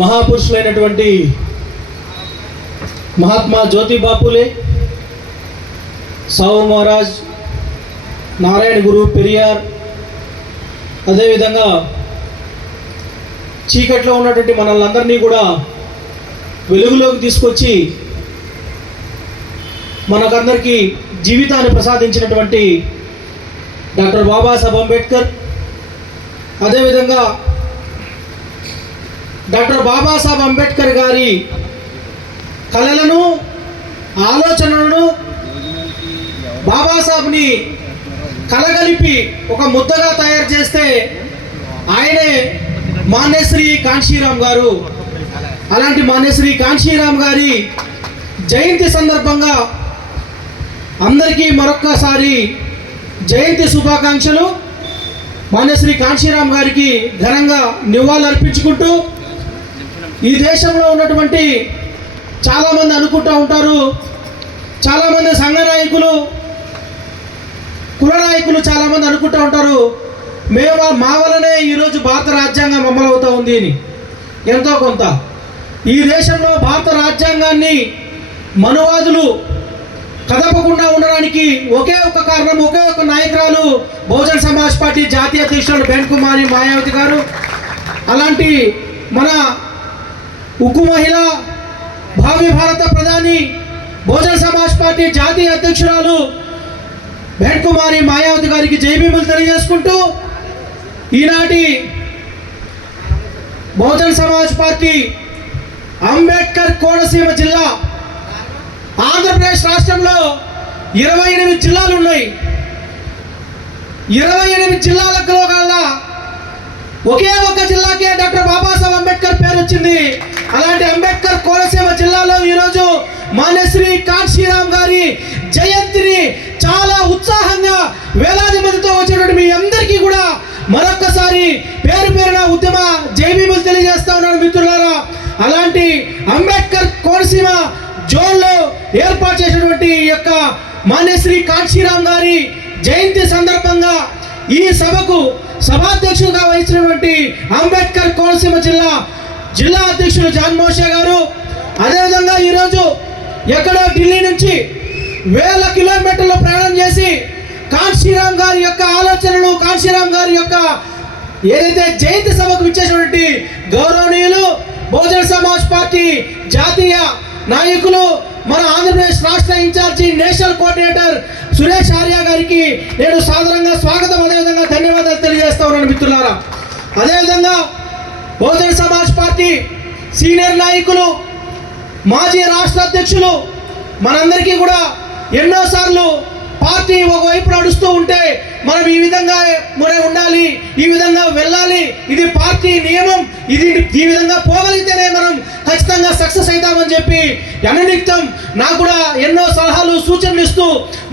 మహాపురుషులైనటువంటి మహాత్మా జ్యోతిబా ఫూలే, సావు మహారాజ్, నారాయణ గురు, పెరియార్, అదేవిధంగా చీకట్లో ఉన్నటువంటి మనల్ని కూడా వెలుగులోకి తీసుకొచ్చి మనకందరికీ జీవితాన్ని ప్రసాదించినటువంటి డాక్టర్ బాబాసాహెబ్ అంబేద్కర్, అదేవిధంగా డాక్టర్ బాబాసాహెబ్ అంబేద్కర్ గారి కళలను, ఆలోచనలను బాబాసాహెబ్ని కలగలిపి ఒక ముద్దగా తయారు చేస్తే ఆయనే మాన్యశ్రీ కాన్షీరామ్ గారు. అలాంటి మాన్యశ్రీ కాన్షీరామ్ గారి జయంతి సందర్భంగా అందరికీ మరొక్కసారి జయంతి శుభాకాంక్షలు. మాన్యశ్రీ కాన్షీరామ్ గారికి ఘనంగా నివాళులు అర్పించుకుంటూ, ఈ దేశంలో ఉన్నటువంటి చాలామంది అనుకుంటూ ఉంటారు, చాలామంది సంఘ నాయకులు, కుల నాయకులు చాలామంది అనుకుంటూ ఉంటారు, మా వలనే ఈరోజు భారత రాజ్యాంగం అమలవుతూ ఉంది అని. ఎంతో కొంత ఈ దేశంలో భారత రాజ్యాంగాన్ని మనువాదులు కదపకుండా ఉండడానికి ఒకే ఒక కారణం, ఒకే ఒక నాయకురాలు బహుజన్ సమాజ్ పార్టీ జాతీయ అధ్యక్షుడు బెన్ కుమారి మాయావతి గారు. అలాంటి మన ఉక్కు మహిళ, భావి భారత ప్రధాని, బహుజన్ సమాజ్ పార్టీ జాతీయ అధ్యక్షురాలు బెన్ కుమారి మాయావతి గారికి జైభీములు తెలియజేసుకుంటూ, ఈనాటి బహుజన్ సమాజ్ పార్టీ అంబేద్కర్ కోనసీమ జిల్లా, ఆంధ్రప్రదేశ్ రాష్ట్రంలో 28 జిల్లాలు ఉన్నాయి. 28 జిల్లాలలో కల్లా ఒకే ఒక జిల్లాకే డాక్టర్ బాబాసాహెబ్ అంబేద్కర్ పేరు వచ్చింది. అలాంటి అంబేద్కర్ కోనసీమ జిల్లాలో ఈరోజు మాన్యశ్రీ కాన్షీరామ్ గారి జయంతిని చాలా ఉత్సాహంగా వేలాది మందితో వచ్చినటువంటి మీ అందరికీ కూడా మరొక్కసారి పేరు పేరున ఉద్యమ జైభీములు తెలియజేస్తా ఉన్నాను మిత్రులారా. అలాంటి అంబేద్కర్ కోనసీమ జోన్లో ఏర్పాటు చేసినటువంటి యొక్క మాన్యశ్రీ కాన్షీరామ్ గారి జయంతి సందర్భంగా ఈ సభకు సభాధ్యక్షులుగా వహించినటువంటి అంబేద్కర్ కోనసీమ జిల్లా అధ్యక్షులు జాన్ మోషే గారు, అదేవిధంగా ఈరోజు ఎక్కడో ఢిల్లీ నుంచి వేల కిలోమీటర్లు ప్రయాణం చేసి కాన్షీరామ్ గారి యొక్క ఆలోచనలు, కాన్షీరామ్ గారి యొక్క ఏదైతే జయంతి సభకు విచ్చేసినటువంటి గౌరవనీయులు బహుజన్ సమాజ్ పార్టీ జాతీయ నాయకులు, మన ఆంధ్రప్రదేశ్ రాష్ట్ర incharge, national coordinator Suresh Arya గారికి నేను సాధారణంగా స్వాగతం, అదేవిధంగా ధన్యవాదాలు తెలియజేస్తా ఉన్నాను మిత్రులారా. అదేవిధంగా బహుజన్ సమాజ్ పార్టీ సీనియర్ నాయకులు, మాజీ రాష్ట్ర అధ్యక్షులు మనందరికీ కూడా ఎన్నోసార్లు పార్టీ ఒకవైపు నడుస్తూ ఉంటే మనం ఈ విధంగా ఉండాలి, ఈ విధంగా వెళ్ళాలి, ఇది పార్టీ నియమం, ఇది ఈ విధంగా పోగలిగితేనే మనం ఖచ్చితంగా సక్సెస్ అవుతామని చెప్పి అనునిత్యం నాకు కూడా ఎన్నో సలహాలు, సూచనలు ఇస్తూ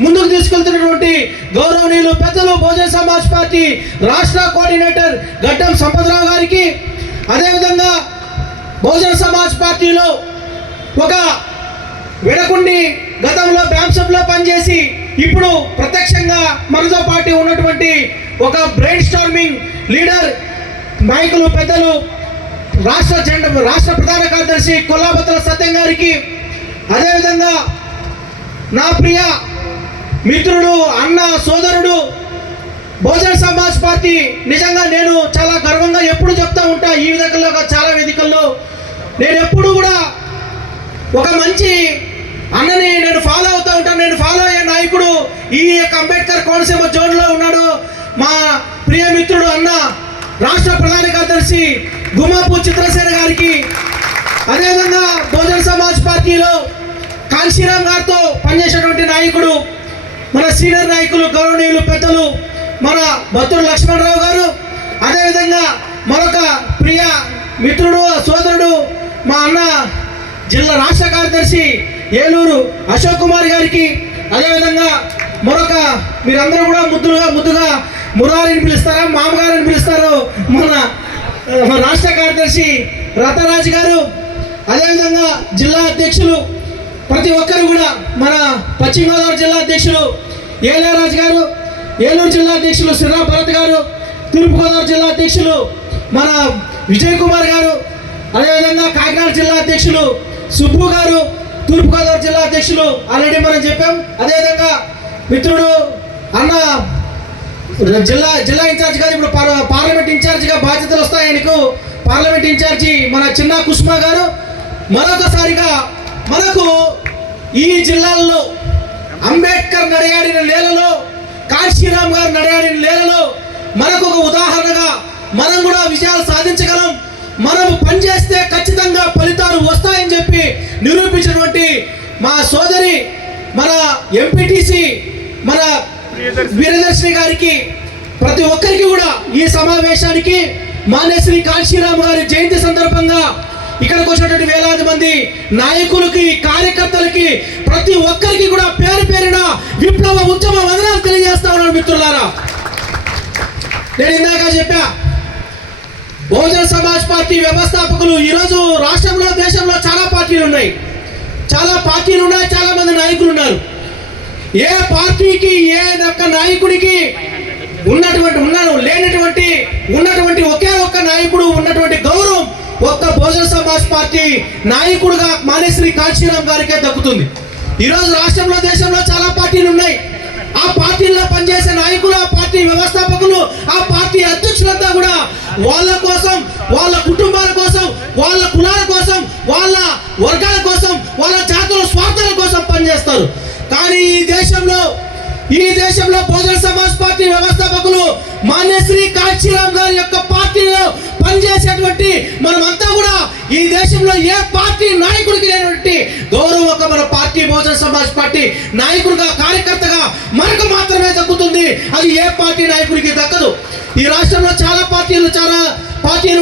ముందుకు తీసుకెళ్తున్నటువంటి గౌరవనీయులు పెద్దలు బహుజన్ సమాజ్ పార్టీ రాష్ట్ర కోఆర్డినేటర్ గడ్డం సంపతరావు గారికి, అదేవిధంగా బహుజన్ సమాజ్ పార్టీలో ఒక వెనకుండి గతంలో బ్యాంసబ్లో పనిచేసి ఇప్పుడు ప్రత్యక్షంగా మనతో పాటు ఉన్నటువంటి ఒక బ్రెయిన్ స్టార్మింగ్ లీడర్ నాయకులు, పెద్దలు రాష్ట్ర ప్రధాన కార్యదర్శి కొల్లాబత్తుల సత్యం గారికి, అదేవిధంగా నా ప్రియ మిత్రుడు, అన్న, సోదరుడు బహుజన్ సమాజ్ పార్టీ, నిజంగా నేను చాలా గర్వంగా ఎప్పుడు చెప్తా ఉంటా ఈ విధంగా చాలా వేదికల్లో, నేను ఎప్పుడు కూడా ఒక మంచి అన్నని నేను ఫాలో అవుతూ ఉంటాను. నేను ఫాలో అయ్యే నాయకుడు ఈ యొక్క అంబేద్కర్ కోనసీమ జోన్లో ఉన్నాడు మా ప్రియ మిత్రుడు, అన్న, రాష్ట్ర ప్రధాన కార్యదర్శి గుమ్మాపు చిత్రసేన గారికి, అదేవిధంగా బహుజన్ సమాజ్ పార్టీలో కాన్షీరామ్ గారితో పనిచేసేటువంటి నాయకుడు, మన సీనియర్ నాయకులు, గౌరవనీయులు పెద్దలు మన బత్తూరు లక్ష్మణరావు గారు, అదేవిధంగా మరొక ప్రియ మిత్రుడు, సోదరుడు, మా అన్న జిల్లా రాష్ట్ర కార్యదర్శి ఏలూరు అశోక్ కుమార్ గారికి, అదేవిధంగా మరొక మీరందరూ కూడా ముద్దుగా మురారిని పిలుస్తారా, మామగారిని పిలుస్తారు, మన రాష్ట్ర కార్యదర్శి రతరాజ్ గారు, అదేవిధంగా జిల్లా అధ్యక్షులు ప్రతి ఒక్కరు కూడా మన పశ్చిమ గోదావరి జిల్లా అధ్యక్షులు ఏలేరాజు గారు, ఏలూరు జిల్లా అధ్యక్షులు సిర్రా భరత్ గారు, తూర్పుగోదావరి జిల్లా అధ్యక్షులు మన విజయ్ కుమార్ గారు, అదేవిధంగా కాకినాడ జిల్లా అధ్యక్షులు సుబ్బు గారు, తూర్పుగోదావరి జిల్లా అధ్యక్షులు ఆల్రెడీ మనం చెప్పాం. అదేవిధంగా మిత్రుడు అన్న జిల్లా ఇన్ఛార్జ్ గారు, ఇప్పుడు పార్లమెంట్ ఇన్ఛార్జిగా బాధ్యతలు వస్తాయి ఆయనకు. పార్లమెంట్ ఇన్ఛార్జి మన చిన్న కుసుమ గారు. మరొకసారిగా మనకు ఈ జిల్లాల్లో అంబేద్కర్ నడయాడిన నేలలో, కాశీరామ్ గారు నడయాడిన నేలలో మనకు ఒక ఉదాహరణగా మనం కూడా విజయాలు సాధించగలం, మనం పనిచేస్తే ఖచ్చితంగా ఫలితాలు వస్తాయని చెప్పి నిరూపించినటువంటి మా సోదరి, మన ఎంపీటీసీ, మన వీరదర్శిని గారికి, ప్రతి ఒక్కరికి కూడా ఈ సమావేశానికి మాన్యశ్రీ కాశీరామ్ గారి జయంతి సందర్భంగా ఇక్కడికి వచ్చినటువంటి వేలాది మంది నాయకులకి, కార్యకర్తలకి, ప్రతి ఒక్కరికి కూడా పేరు పేరున విప్లవ ఉద్యమ వందనాలు తెలియజేస్తా ఉన్నాను మిత్రులారా. నేను ఇందాక చెప్పా, బహుజన సమాజ్ పార్టీ వ్యవస్థాపకులు ఈరోజు రాష్ట్రంలో, దేశంలో చాలా పార్టీలు ఉన్నాయి, చాలా మంది నాయకులు ఉన్నారు. ఏ పార్టీకి, ఏ ఒక్క నాయకుడికి ఉన్నటువంటి ఒకే ఒక్క నాయకుడు ఉన్నటువంటి గౌరవం ఒక్క బహుజన సమాజ్ పార్టీ నాయకుడుగా మాన్యశ్రీ కాశీరామ్ గారికే దక్కుతుంది. ఈరోజు రాష్ట్రంలో, దేశంలో చాలా పార్టీలు ఉన్నాయి. ఆ పార్టీల్లో పనిచేసే నాయకులు, ఆ పార్టీ వ్యవస్థాపకులు, ఆ పార్టీ అధ్యక్షులంతా కూడా వాళ్ళ కోసం, వాళ్ళ కుటుంబాల కోసం, వాళ్ళ కులాల కోసం, వాళ్ళ వర్గాల కోసం, వాళ్ళ జాతుల స్వార్థాల కోసం పనిచేస్తారు. కానీ ఈ దేశంలో బహుజన సమాజ్ పార్టీ వ్యవస్థాపకులు మాన్యశ్రీ కాశీరామ్ గారి యొక్క పార్టీలో పనిచేసేటువంటి మనమంతా కూడా ఈ దేశంలో ఏ పార్టీ నాయకుడికి లేనటువంటి గౌరవం ఒక మన పార్టీ, బహుజన సమాజ్ పార్టీ నాయకుడిగా, కార్యకర్తగా మనకు మాత్రమే దక్కుతుంది. అది ఏ పార్టీ నాయకుడికి దక్కదు. ఈ రాష్ట్రంలో చాలా పార్టీలు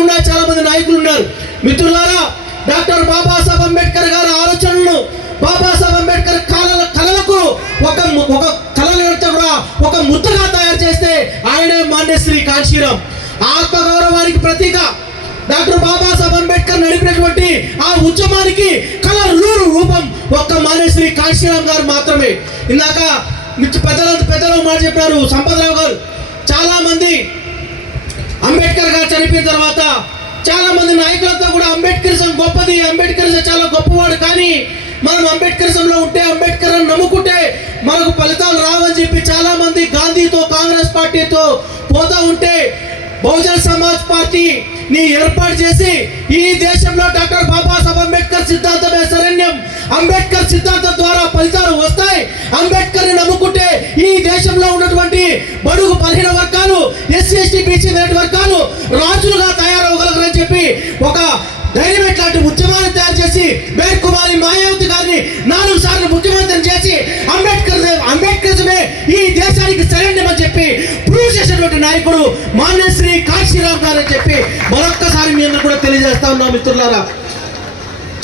ఉన్నాయి, చాలా మంది నాయకులు ఉన్నారు. మిత్రులారా, డాక్టర్ బాబాసాహెబ్ అంబేద్కర్ గారి ఆలోచనలను, బాబాసాహెబ్ అంబేద్కర్ కళలకు కళలంతా కూడా ఒక ముద్దగా తయారు చేస్తే ఆయనే మాన్యశ్రీ కాశీరామ్. ఆత్మగౌరవానికి ప్రతీక డాక్టర్ బాబాసాహెబ్ అంబేద్కర్ నడిపినటువంటి ఆ ఉద్యమానికి రూపం ఒక్క మాన్యశ్రీ కాశీరామ్ గారు మాత్రమే. ఇందాక పెద్దలు మాట చెప్పారు సంపదరావు గారు. చాలా మంది అంబేద్కర్ గారు చనిపోయిన తర్వాత చాలా మంది నాయకులంతా కూడా అంబేద్కరిజం గొప్పది, అంబేద్కరిజం చాలా గొప్పవాడు, కానీ మనం అంబేద్కరిజంలో ఉంటే, అంబేద్కర్ నమ్ముకుంటే మనకు ఫలితాలు రావని చెప్పి చాలా మంది గాంధీతో, కాంగ్రెస్ పార్టీతో పోతా ఉంటే బహుజన సమాజ్ పార్టీని ఏర్పాటు చేసి ఈ దేశంలో డాక్టర్ బాబాసాహెబ్ అంబేద్కర్ సిద్ధాంతమే శరణ్యం, అంబేద్కర్ సిద్ధాంతం ద్వారా ఫలితాలు వస్తాయి, అంబేద్కర్ని నమ్ముకుంటే ఈ దేశంలో ఉన్నటువంటి బడుగు బలహీన వర్గాలు, ఎస్సీ ఎస్టీ బీసీ వర్గాలు రాజులుగా తయారవగలరని చెప్పి ఒక డైనమైట్ లాంటి ఉద్యమాన్ని తయారు చేసి బేర్ కుమారి మాయావతి గారిని 4 సార్లు ముఖ్యమంత్రిని చేసి అంబేద్కరిజమే ఈ దేశానికి శరణ్యమని చెప్పి ప్రూవ్ చేసినటువంటి నాయకుడు మాన్యశ్రీ కాశీరామ్ గారు అని చెప్పి మరొక్కసారి మీ అందరూ కూడా తెలియజేస్తా ఉన్నాం మిత్రులారా.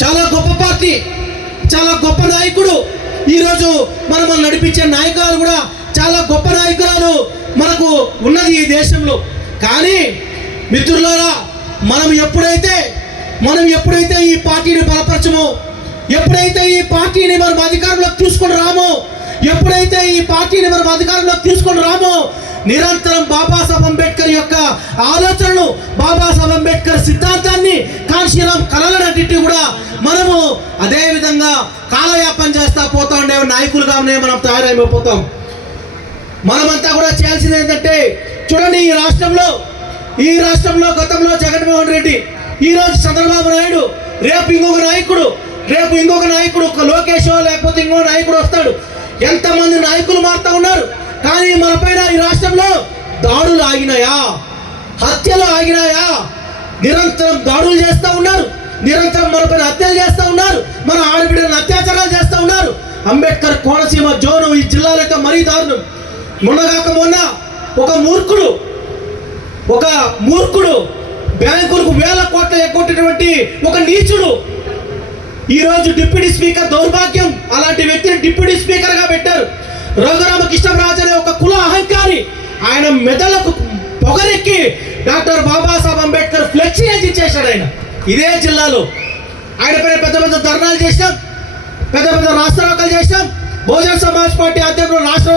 చాలా గొప్ప పార్టీ, చాలా గొప్ప నాయకుడు. ఈరోజు మనం నడిపించే నాయకురాలు కూడా చాలా గొప్ప నాయకురాలు మనకు ఉన్నది ఈ దేశంలో. కానీ మిత్రులారా, మనం ఎప్పుడైతే ఈ పార్టీని బలపరచమో, ఎప్పుడైతే ఈ పార్టీని మనం అధికారంలోకి తీసుకొని రామో, నిరంతరం బాబాసాహెబ్ అంబేద్కర్ యొక్క ఆలోచనలు, బాబాసాహెబ్ అంబేద్కర్ సిద్ధాంతాన్ని, కాశీరామ్ కళలన్నింటినీ కూడా మనము అదే విధంగా కాలయాపన చేస్తా పోతా ఉండే నాయకులుగానే మనం తయారైపోతాం. మనమంతా కూడా చేయాల్సింది ఏంటంటే, చూడండి, ఈ రాష్ట్రంలో గతంలో జగన్మోహన్ రెడ్డి, ఈరోజు చంద్రబాబు నాయుడు, రేపు ఇంకొక నాయకుడు లోకేష్ లేకపోతే ఇంకో నాయకుడు వస్తాడు. ఎంతమంది నాయకులు మారుతూ ఉన్నారు. కానీ మనపైన ఈ రాష్ట్రంలో దాడులు ఆగినాయా? హత్యలు ఆగినాయా? నిరంతరం దాడులు చేస్తూ ఉన్నారు, నిరంతరం మనపైన హత్యలు చేస్తూ ఉన్నారు, మన ఆడబిడ్డలను అత్యాచారాలు చేస్తూ ఉన్నారు. అంబేద్కర్ కోనసీమ జోను ఈ జిల్లాలో అయితే మరీ దారుణం. మొన్న ఒక మూర్ఖుడు బ్యాంకులకు 1000 కోట్లు ఎగ్గొట్టినటువంటి ఒక నీచుడు ఈరోజు డిప్యూటీ స్పీకర్. దౌర్భాగ్యం, అలాంటి వ్యక్తిని డిప్యూటీ స్పీకర్గా పెట్టారు. రఘురామకృష్ణరాజు అనే ఒక కుల అహంకారి, ఆయన మెదలకు పొగరెక్కి డాక్టర్ బాబాసాహెబ్ అంబేద్కర్ ఫ్లెక్సీ చేశాడు. ఆయన ఇదే జిల్లాలో ఆయన పైన పెద్ద ధర్నాలు చేసినాం, పెద్ద రాష్ట్రవాకాలు చేసినాం. బహుజన సమాజ్ పార్టీ ఆధ్వర్యంలో రాష్ట్ర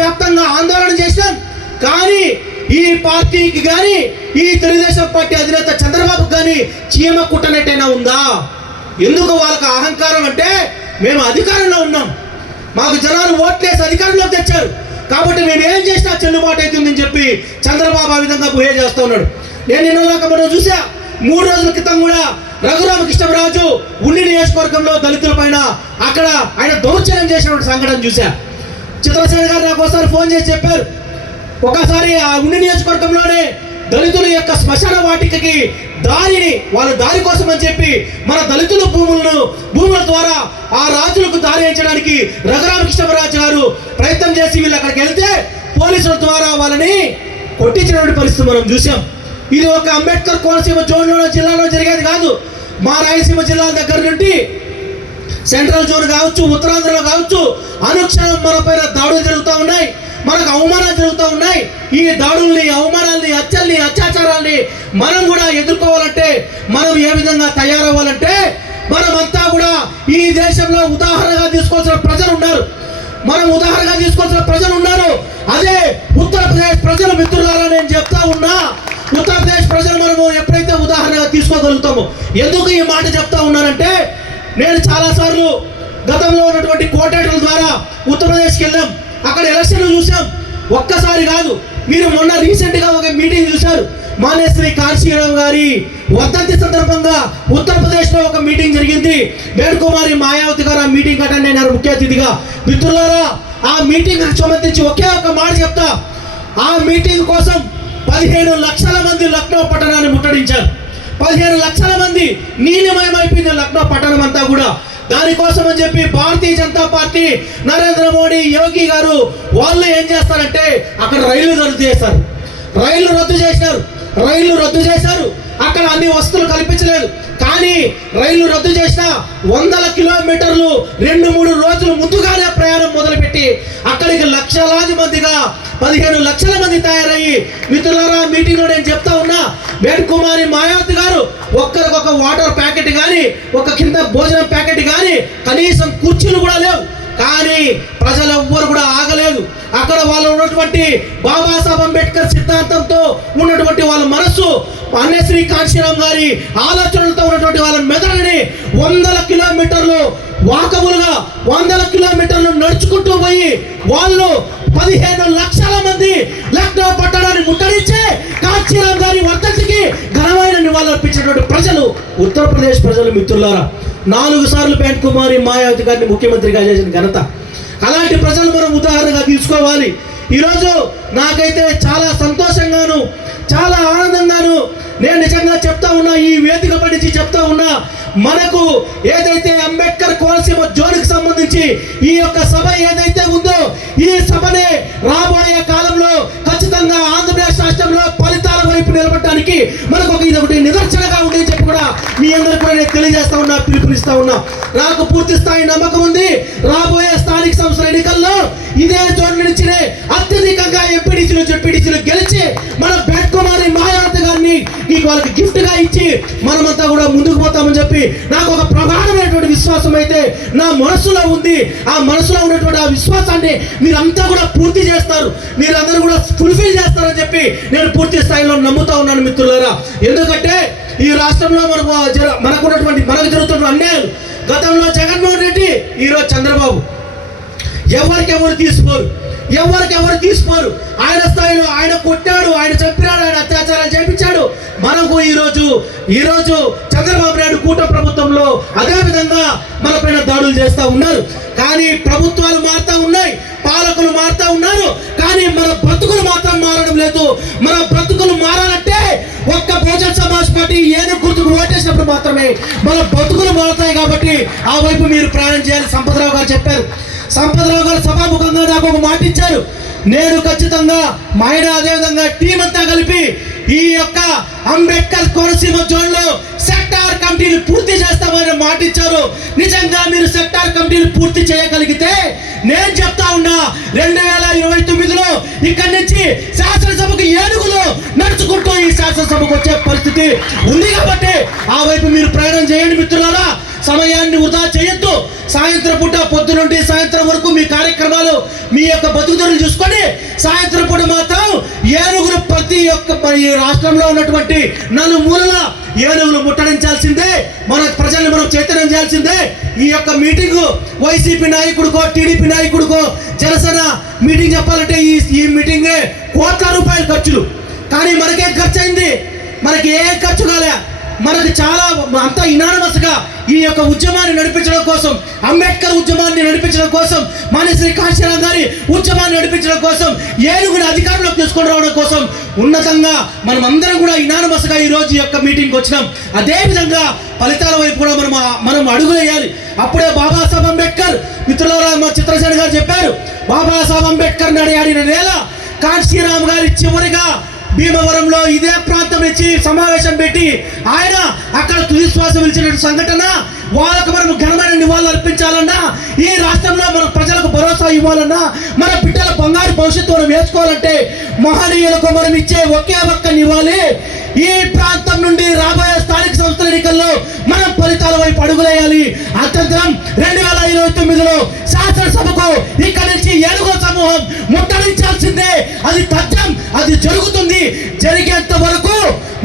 వ్యాప్తంగా ఆందోళన చేసినాం. కానీ ఈ పార్టీకి కానీ ఈ తెలుగుదేశం పార్టీ అధినేత చంద్రబాబు కానీ చీమ కుట్టనట్టయినా ఉందా? ఎందుకు వాళ్ళకి అహంకారం అంటే మేము అధికారంలో ఉన్నాం, మాకు జనాలు ఓట్లేసి అధికారంలోకి తెచ్చారు కాబట్టి మేము ఏం చేసినా చెల్లుబాటు అవుతుందని చెప్పి చంద్రబాబు ఆ విధంగా బిహేవ్ చేస్తూ ఉన్నాడు. నేను నిన్నదాకా మనం చూసా, 3 రోజుల క్రితం కూడా రఘురామకృష్ణరాజు ఉన్ని నియోజకవర్గంలో దళితుల పైన అక్కడ ఆయన దౌర్జన్యం చేసినటువంటి సంఘటన చూసా. చిత్రసేన గారు నాకు ఒకసారి ఫోన్ చేసి చెప్పారు, ఒకసారి ఆ ఉన్ని నియోజకవర్గంలోనే దళితుల యొక్క శ్మశాన వాటికకి దారిని వాళ్ళ దారి కోసం అని చెప్పి మన దళితుల భూముల ద్వారా ఆ రాజులకు దారి వేయించడానికి రఘురామకృష్ణరాజు గారు ప్రయత్నం చేసి వీళ్ళు అక్కడికి వెళ్తే పోలీసుల ద్వారా వాళ్ళని కొట్టించినటువంటి పరిస్థితి మనం చూసాం. ఇది ఒక అంబేద్కర్ కోనసీమ జోన్లో జిల్లాలో జరిగేది కాదు. మా రాయలసీమ జిల్లాల దగ్గర నుండి సెంట్రల్ జోన్ కావచ్చు, ఉత్తరాంధ్రలో కావచ్చు, అనుక్షణం మన పైన దాడులు జరుగుతూ ఉన్నాయి, మనకు అవమానాలు జరుగుతూ ఉన్నాయి. ఈ దాడుల్ని, అవమానాల్ని, హత్యల్ని, అత్యాచారాల్ని మనం కూడా ఎదుర్కోవాలంటే మనం ఏ విధంగా తయారవ్వాలంటే మనమంతా కూడా ఈ దేశంలో ఉదాహరణగా తీసుకోవాల్సిన ప్రజలు ఉన్నారు. మనం ఉదాహరణగా తీసుకోవాల్సిన ప్రజలు ఉన్నారు. అదే ఉత్తరప్రదేశ్ ప్రజలు మిత్రులారా, నేను చెప్తా ఉన్నా, ఉత్తరప్రదేశ్ ప్రజలు మనము ఎప్పుడైతే ఉదాహరణగా తీసుకోగలుగుతామో. ఎందుకు ఈ మాట చెప్తా ఉన్నానంటే, నేను చాలాసార్లు గతంలో ఉన్నటువంటి కోటేటల ద్వారా ఉత్తరప్రదేశ్కి వెళ్ళాం, అక్కడ ఎలక్షన్లు చూసాం. ఒక్కసారి కాదు, మీరు మొన్న రీసెంట్గా ఒక మీటింగ్ చూశారు. మానేశ్రీ కాశీరామ్ గారి వర్ధంతి సందర్భంగా ఉత్తరప్రదేశ్లో ఒక మీటింగ్ జరిగింది. వేణుకుమారి మాయావతి గారు ఆ మీటింగ్ అటెండ్ అయినారు ముఖ్య అతిథిగా. మిత్రులారా, ఆ మీటింగ్ సంబంధించి ఒకే ఒక మాట చెప్తా. ఆ మీటింగ్ కోసం 15 లక్షల మంది లక్నో పట్టణాన్ని ముట్టడించారు. 15 లక్షల మంది నీలిమయమైపోయింది లక్నో పట్టణం అంతా కూడా. దానికోసం అని చెప్పి భారతీయ జనతా పార్టీ, నరేంద్ర మోడీ, యోగి గారు వాళ్ళు ఏం చేస్తారంటే అక్కడ రైళ్లు రద్దు చేశారు. రైళ్లు రద్దు చేశారు. అక్కడ అన్ని వస్తువులు కల్పించలేదు. కానీ రైళ్లు రద్దు చేసిన 100 కిలోమీటర్లు 2-3 రోజులు ముందుగానే ప్రయాణం మొదలుపెట్టి అక్కడికి లక్షలాది మందిగా 15 లక్షల మంది తయారయ్యి, మిత్రులారా, మీటింగ్లో నేను చెప్తా ఉన్నా, వేణుకుమారి మాయావతి గారు ఒక్కరికొక వాటర్ ప్యాకెట్ కానీ, ఒక కింద భోజనం ప్యాకెట్ కానీ, కనీసం కుర్చీలు కూడా లేవు. కానీ ప్రజలు ఎవ్వరు కూడా ఆగలేదు. అక్కడ వాళ్ళు ఉన్నటువంటి బాబాసాహెబ్ అంబేద్కర్ సిద్ధాంతంతో ఉన్నటువంటి వాళ్ళ మనస్సు, మానేశ్రీ కాశీరామ్ గారి ఆలోచనలతో ఉన్నటువంటి వాళ్ళ మెదడుని 100 కిలోమీటర్లు వాకబుల్గా 100 కిలోమీటర్లు నడుచుకుంటూ పోయి వాళ్ళు 15 లక్షల మంది లక్నో పట్టణాన్ని ముట్టడించి కాశీరామ్ గారి వర్ధంతికి ఘనమైన నివాళులు అర్పించినటువంటి ప్రజలు ఉత్తరప్రదేశ్ ప్రజలు. మిత్రులారా, 4 సార్లు వేణుకుమారి మాయావతి గారిని ముఖ్యమంత్రిగా చేసిన ఘనత. అలాంటి ప్రజలు మనం ఉదాహరణగా తీసుకోవాలి. ఈరోజు నాకైతే చాలా సంతోషంగాను, చాలా ఆనందంగాను నేను నిజంగా చెప్తా ఉన్నా, ఈ వేదిక పడించి చెప్తా ఉన్నా, మనకు ఏదైతే అంబేద్కర్ కోనసీమ జోన్కి సంబంధించి ఈ యొక్క సభ ఏదైతే ఉందో, ఈ సభనే రాబోయే కాలంలో ఖచ్చితంగా ఆంధ్రప్రదేశ్ రాష్ట్రంలో ఫలితాల వైపు నిలబడటానికి మనకు ఇది ఒకటి నిదర్శనగా ఉండి చెప్పి కూడా మీ అందరికీ కూడా నేను తెలియజేస్తా ఉన్నా, పిలుపునిస్తా ఉన్నా. నాకు పూర్తి స్థాయి నమ్మకం ఉంది, రాబోయే స్థానిక సంస్థల ఎన్నికల్లో ఇదే జోన్ నుంచి అత్యధికంగా ఎంపీడీసీలు, జెడ్పీడీసీలు గెలిచి మన వేణుకుమారి మాయావతి గారిని వాళ్ళకి గిఫ్ట్ గా ఇచ్చి మనమంతా కూడా ముందుకు పోతామని చెప్పి నాకు ఒక ప్రగాఢమైనటువంటి విశ్వాసం అయితే నా మనసులో ఉంది. ఆ మనసులో ఉన్నటువంటి ఆ విశ్వాసాన్ని మీరంతా కూడా పూర్తి చేస్తారు, మీరందరూ కూడా ఫుల్ఫిల్ చేస్తారని చెప్పి నేను పూర్తి స్థాయిలో నమ్ముతా ఉన్నాను మిత్రులారా. ఎందుకంటే ఈ రాష్ట్రంలో మనకు జరుగుతున్న అన్యాయాలు, గతంలో జగన్మోహన్ రెడ్డి, ఈరోజు చంద్రబాబు, ఎవరికెవరు తీసుకోరు. ఆయన స్థాయిలో ఆయన కొట్టాడు, ఆయన చంపినాడు, ఆయన అత్యాచారాలు చేయించాడు. మనకు ఈరోజు చంద్రబాబు నాయుడు కూటమి ప్రభుత్వంలో అదే విధంగా మన పైన దాడులు చేస్తూ ఉన్నారు. కానీ ప్రభుత్వాలు మారుతూ ఉన్నాయి, పాలకులు మారుతూ ఉన్నారు, కానీ మన బ్రతుకులు మాత్రం మారడం లేదు. మన బ్రతుకులు మారాలంటే ఒక్క బహుజన్ సమాజ్ పార్టీ ఏనుగు గుర్తుకు ఓటేసినప్పుడు మాత్రమే మన బ్రతుకులు మారుతాయి. కాబట్టి ఆ వైపు మీరు ప్రయాణం చేయాలి. సంపదరావు గారు చెప్పారు, సంపదరావు గారు సభాముఖంగా నాకు ఒక మాట ఇచ్చారు. నేను ఖచ్చితంగా ఆయన అదేవిధంగా టీం అంతా కలిపి ఈ యొక్క అంబేద్కర్ కోనసీమ జోన్లో సెక్టార్ కమిటీలు పూర్తి చేస్తామని మాట ఇచ్చారు. నిజంగా మీరు సెక్టార్ కమిటీలు పూర్తి చేయగలిగితే నేను చెప్తా ఉన్నా, 2029లో ఇక్కడి నుంచి శాసనసభకు ఏనుగులు నడుచుకుంటూ ఈ శాసనసభకు వచ్చే పరిస్థితి ఉంది. కాబట్టి ఆ వైపు మీరు ప్రయాణం చేయండి మిత్రులారా. సమయాన్ని వృధా చేయొద్దు. సాయంత్రం పూట పొద్దు నుండి సాయంత్రం వరకు మీ కార్యక్రమాలు, మీ యొక్క బతుకుదరులు చూసుకొని సాయంత్రం పూట మాత్రం ఏనుగులు ప్రతి ఒక్క ఈ రాష్ట్రంలో ఉన్నటువంటి నలుమూలల ఏనుగులు ముట్టడించాల్సిందే, మన ప్రజల్ని మనం చైతన్యం చేయాల్సిందే. ఈ యొక్క మీటింగ్ వైసీపీ నాయకుడికో టీడీపీ నాయకుడికో జనసేన మీటింగ్ చెప్పాలంటే ఈ మీటింగే కోట్ల రూపాయల ఖర్చులు. కానీ మనకేం ఖర్చు అయింది? మనకి ఏ ఖర్చు కాలే. మనకు చాలా అంతా ఇనానమస్గా ఈ యొక్క ఉద్యమాన్ని నడిపించడం కోసం, అంబేద్కర్ ఉద్యమాన్ని నడిపించడం కోసం, మాన్యశ్రీ కాశీరామ్ గారి ఉద్యమాన్ని నడిపించడం కోసం, ఏనుగుని అధికారంలోకి తీసుకొని రావడం కోసం ఉన్నతంగా మనం అందరం కూడా ఇనానమస్గా ఈరోజు ఈ యొక్క మీటింగ్కి వచ్చినాం. అదేవిధంగా ఫలితాల వైపు కూడా మనం అడుగు వేయాలి. అప్పుడే బాబాసాహెబ్ అంబేద్కర్ మిత్రులారా, మా చిత్రసేన గారు చెప్పారు, బాబాసాహెబ్ అంబేద్కర్ నడియాడిన నేల కాశీరామ్ గారి చివరిగా భీమవరంలో ఇదే ప్రాంతం నుంచి సమావేశం పెట్టి ఆయన అక్కడ తుది శ్వాస పిలిచిన సంఘటన. వాళ్ళకు మనం ఘనమైన నివాళులు అర్పించాలన్నా, ఈ రాష్ట్రంలో మన ప్రజలకు భరోసా ఇవ్వాలన్నా, మన బిడ్డల బంగారు భవిష్యత్తు మనం వేసుకోవాలంటే మహనీయులకు మనం ఇచ్చే ఒకే ఒక్క నివాళి ఈ ప్రాంతం నుండి రాబోయే స్థానిక సంస్థల ఎన్నికల్లో మనం ఫలితాల వైపు అడుగులేయాలి. అత్యంతరం 2029లో శాసనసభకు ఇక్కడి నుంచి ఏనుగు సమూహం ముట్టడించాల్సిందే. అది తథ్యం, అది జరుగుతుంది. జరిగేంత వరకు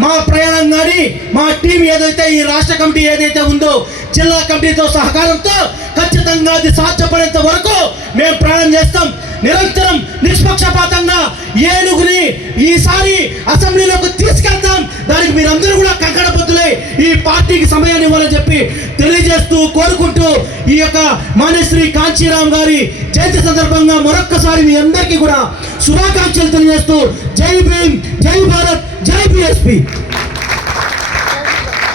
మా ప్రయాణం కానీ మా టీం ఏదైతే ఈ రాష్ట్ర కమిటీ ఏదైతే ఉందో జిల్లా కమిటీతో సహకారంతో ఖచ్చితంగా అది సాధ్యపడేంత వరకు మేము ప్రయాణం చేస్తాం. నిరంతరం నిష్పక్షపాతంగా ఏనుగుని ఈసారి అసెంబ్లీలోకి తీసుకెళ్తాం. దానికి మీరందరూ కూడా కంకణబద్దులై ఈ పార్టీకి సమయాన్ని ఇవ్వాలని చెప్పి తెలియజేస్తూ కోరుకుంటూ ఈ యొక్క మాన్యశ్రీ కాంచీరామ్ గారి జయంతి సందర్భంగా మరొక్కసారి మీ అందరికీ కూడా శుభాకాంక్షలు తెలియజేస్తూ జై భీమ్, జై భారత్, జై బీఎస్పీ.